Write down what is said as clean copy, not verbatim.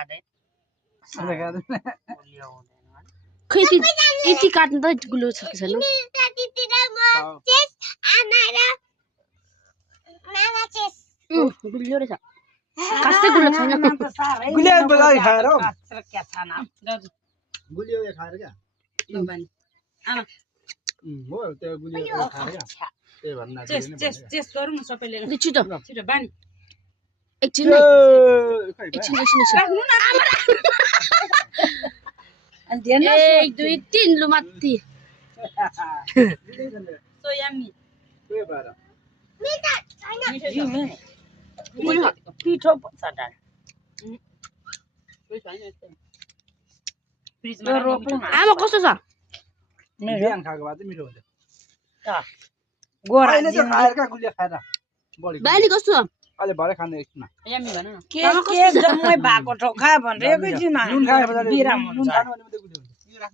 खाँदै खै यति काट्नु त गुलियो छ कि छैन गुलियो रहेछ कास्दै गुलियो छैन गुलियो बजाई खाएर हो क्या छाना दाजु गुलियो खाएर क्या लोबानी आमा हो त्यो गुलियो खाएर क्या त्यही भन्न चेस गरौँ न सबैले छिटो छिटो बानी एकछिन एकछिन राख्नु न अनि ध्यान 1 2 3 लु माथि सो यम्मी के भएर पिठो पर्छ डाल आमा कस्तो छ बिहान खाएको भए चाहिँ मिठो हुन्छ गोरा अहिले चाहिँ खाएर क्या गुलियो खाएर बढी बानी कस्तो छ अहिले भरे खाने एकछिनमा यम्मी भन न के जम्मै भएको ठोका भनेर एकैछिन नुन खाएपछि नुन खानु भने मात्रै गुलियो हुन्छ